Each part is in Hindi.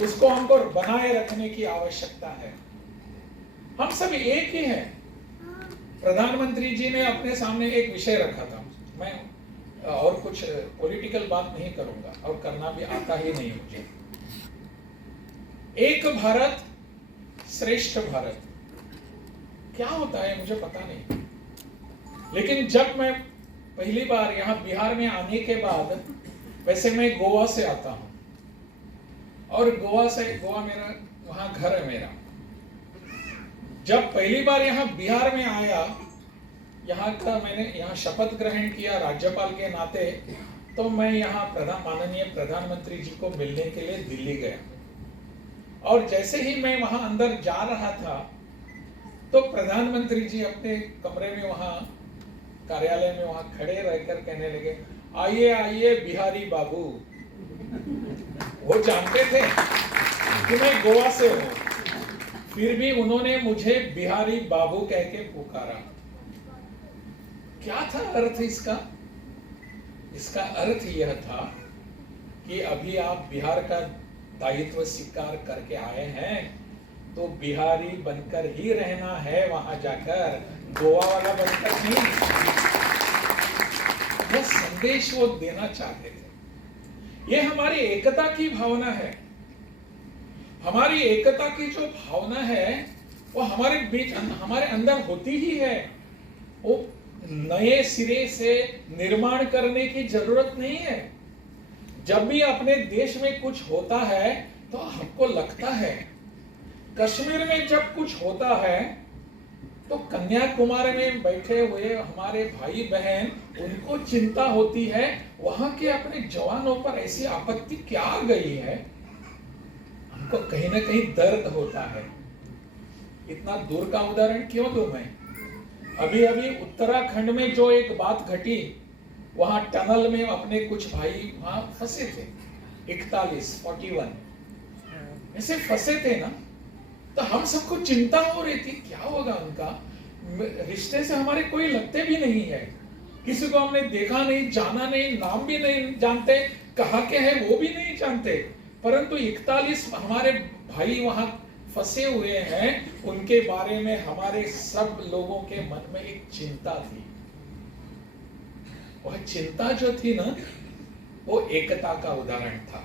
उसको हमको बनाए रखने की आवश्यकता है। हम सब एक ही हैं। प्रधानमंत्री जी ने अपने सामने एक विषय रखा था, मैं और कुछ पॉलिटिकल बात नहीं करूंगा और करना भी आता ही नहीं मुझे। एक भारत श्रेष्ठ भारत क्या होता है मुझे पता नहीं, लेकिन जब मैं पहली बार यहाँ बिहार में आने के बाद, वैसे मैं गोवा से आता हूँ और गोवा मेरा वहां घर है मेरा। जब पहली बार यहाँ बिहार में आया, मैंने यहाँ शपथ ग्रहण किया राज्यपाल के नाते, तो मैं यहाँ माननीय प्रधानमंत्री जी को मिलने के लिए दिल्ली गया। और जैसे ही मैं वहां अंदर जा रहा था, तो प्रधानमंत्री जी अपने कमरे में वहां कार्यालय में वहां खड़े रहकर कहने लगे, आइए आइए बिहारी बाबू। वो जानते थे कि मैं गोवा से हूं, फिर भी उन्होंने मुझे बिहारी बाबू कह के पुकारा। क्या था अर्थ इसका? इसका अर्थ यह था कि अभी आप बिहार का दायित्व स्वीकार करके आए हैं, तो बिहारी बनकर ही रहना है वहां जाकर, गोवा वाला बनकर नहीं। यह संदेश वो देना चाहते थे। यह हमारी एकता की भावना है। हमारी एकता की जो भावना है वो हमारे बीच, हमारे अंदर होती ही है। वो नए सिरे से निर्माण करने की जरूरत नहीं है। जब भी अपने देश में कुछ होता है तो हमको लगता है, कश्मीर में जब कुछ होता है तो कन्याकुमारी में बैठे हुए हमारे भाई बहन, उनको चिंता होती है वहां के अपने जवानों पर ऐसी आपत्ति क्या आ गई है, हमको कहीं ना कहीं दर्द होता है। इतना दूर का उदाहरण क्यों दूं मैं? अभी अभी उत्तराखंड में जो एक बात घटी, वहां टनल में अपने कुछ भाई वहां फंसे थे, 41 ऐसे फंसे थे ना, तो हम सबको चिंता हो रही थी क्या होगा उनका। रिश्ते से हमारे कोई लगते भी नहीं है, किसी को हमने देखा नहीं, जाना नहीं, नाम भी नहीं जानते, कहाँ के हैं वो भी नहीं जानते, परंतु 41 हमारे भाई वहां फंसे हुए हैं, उनके बारे में हमारे सब लोगों के मन में एक चिंता थी। वह चिंता जो थी ना, वो एकता का उदाहरण था।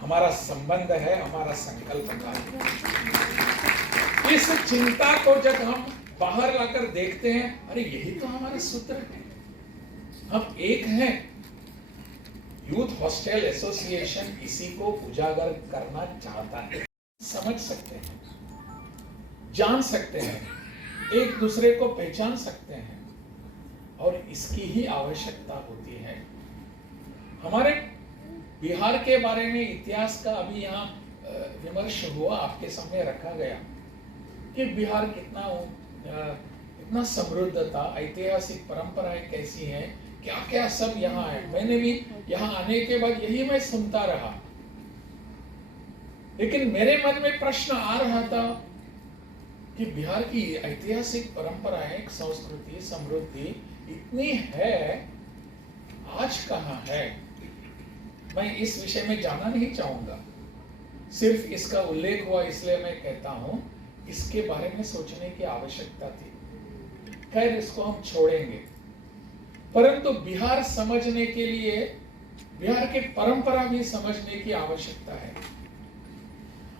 हमारा संबंध है, हमारा संकल्प था। इस चिंता को जब हम बाहर लाकर देखते हैं, अरे यही तो हमारा सूत्र है, हम एक हैं। यूथ हॉस्टल एसोसिएशन इसी को उजागर करना चाहता है। समझ सकते हैं, जान सकते हैं, एक दूसरे को पहचान सकते हैं, और इसकी ही आवश्यकता होती है। हमारे बिहार के बारे में इतिहास का अभी यहाँ विमर्श हुआ, आपके सामने रखा गया कि बिहार कितना समृद्ध था, ऐतिहासिक परंपराएं कैसी हैं, क्या क्या सब यहाँ है। मैंने भी यहाँ आने के बाद यही मैं सुनता रहा, लेकिन मेरे मन में प्रश्न आ रहा था कि बिहार की ऐतिहासिक परंपराएं, संस्कृति, समृद्धि इतनी है, आज कहाँ है। मैं इस विषय में जाना नहीं चाहूंगा, सिर्फ इसका उल्लेख हुआ इसलिए मैं कहता हूं, इसके बारे में सोचने की आवश्यकता थी। खैर, इसको हम छोड़ेंगे, परंतु बिहार समझने के लिए बिहार के परंपरा भी समझने की आवश्यकता है।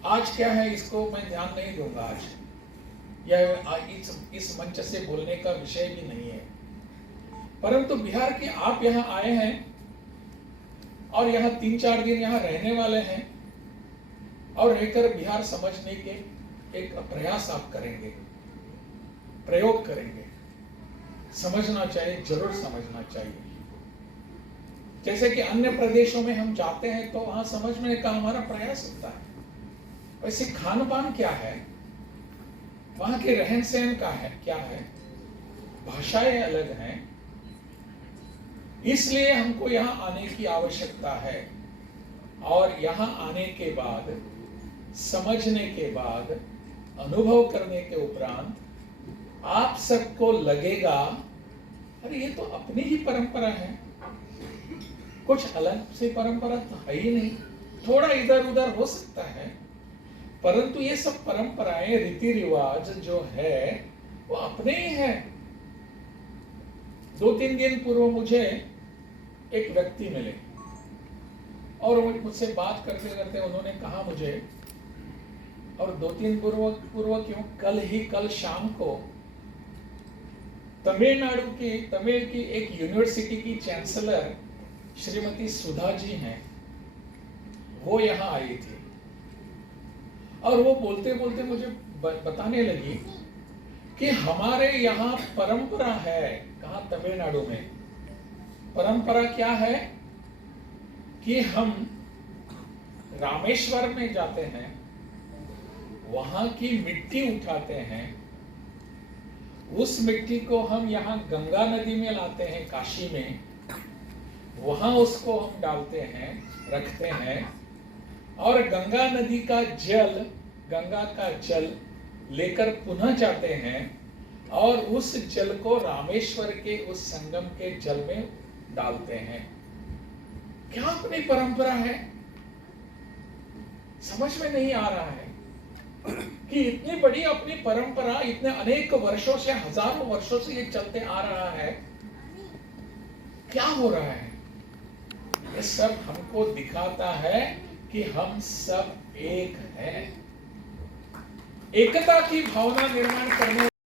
आज क्या है इसको मैं ध्यान नहीं दूंगा, आज यह इस मंच से बोलने का विषय भी नहीं है, परंतु बिहार के आप यहाँ आए हैं और यहाँ 3-4 दिन यहाँ रहने वाले हैं, और रहकर बिहार समझने के एक प्रयास आप करेंगे, प्रयोग करेंगे। समझना चाहिए, जरूर समझना चाहिए। जैसे कि अन्य प्रदेशों में हम जाते हैं तो वहां समझने का हमारा प्रयास होता है, वैसे खान पान क्या है, वहां के रहन सहन का है क्या है, भाषाएं अलग हैं, इसलिए हमको यहाँ आने की आवश्यकता है। और यहाँ आने के बाद, समझने के बाद, अनुभव करने के उपरांत आप सबको लगेगा अरे ये तो अपनी ही परंपरा है, कुछ अलग से परंपरा तो है ही नहीं। थोड़ा इधर उधर हो सकता है, परंतु ये सब परंपराएं, रीति रिवाज जो है वो अपने ही है। 2-3 दिन पूर्व मुझे एक व्यक्ति मिले और मुझसे बात करते करते उन्होंने कहा मुझे, और 2-3 पूर्व क्यों, कल शाम को तमिल की एक यूनिवर्सिटी की चांसलर श्रीमती सुधा जी हैं, वो यहाँ आई थी और वो बोलते बोलते मुझे बताने लगी कि हमारे यहाँ परंपरा है। कहाँ? तमिलनाडु में। परंपरा क्या है कि हम रामेश्वर में जाते हैं, वहां की मिट्टी उठाते हैं, उस मिट्टी को हम यहाँ गंगा नदी में लाते हैं, काशी में, वहां उसको हम डालते हैं, रखते हैं, और गंगा नदी का जल, गंगा का जल लेकर पुनः जाते हैं और उस जल को रामेश्वर के उस संगम के जल में डालते हैं। क्या अपनी परंपरा है? समझ में नहीं आ रहा है कि इतनी बड़ी अपनी परंपरा, इतने अनेक वर्षों से, हजारों वर्षों से ये चलते आ रहा है, क्या हो रहा है? ये सब हमको दिखाता है कि हम सब एक हैं। एकता की भावना निर्माण करने